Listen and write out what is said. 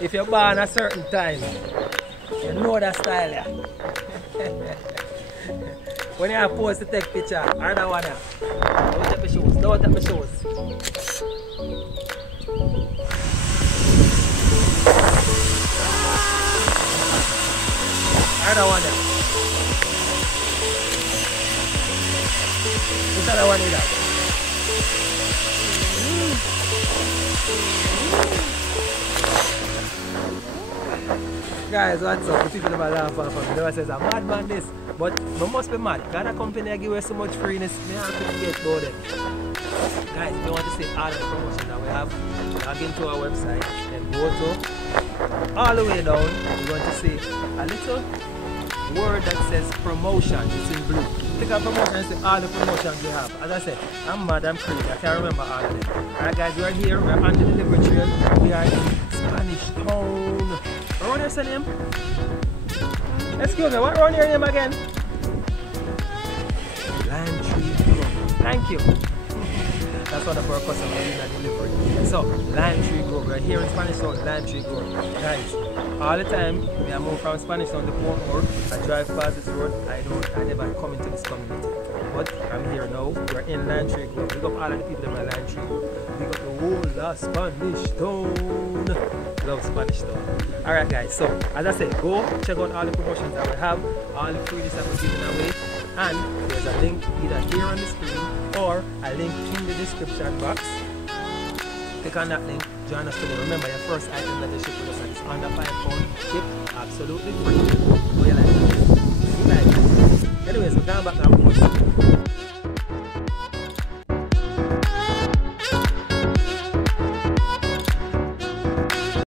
If you're born a certain time, you know that style, yeah. When you are supposed to take picture, I don't want to. Don't take my shoes, don't take my shoes. I don't want that. Which other one is that? Guys, what's up? The people never laugh off of me. They always say, I'm mad man this. But I must be mad. Because the company give us so much freeness, I have to get about it. Guys, if you want to see all the promotions that we have, log into our website and go to all the way down. You're going to see a little word that says promotion. It's in blue. Click on promotion and see all the promotions we have. As I said, I'm mad, I'm crazy. I can't remember all of them. Alright guys, we're here. We're on the delivery trail. We are in Spanish Town. What is your name? Excuse me, what around your name again? Lime Tree Grove. Thank you. That's one of our customers in the delivery. So, Lime Tree Grove. We're here in Spanish Town, Lime Tree Grove. Guys, all the time, when I move from Spanish Town to Portmore, I drive past this road, I never come into this community. But I'm here now, we're in Lime Tree Grove. We got all of the people in my Lime Tree Grove. We got the whole Spanish Town. Love Spanish Town. Alright guys, so as I said, go check out all the promotions that we have, all the freebies that we're giving away, and there's a link either here on the screen or a link in the description box. Click on that link, join us today. Remember, your first item that you ship with us is under £5 ship, absolutely free. What do you like? You like that? Anyways, we're going back to our post.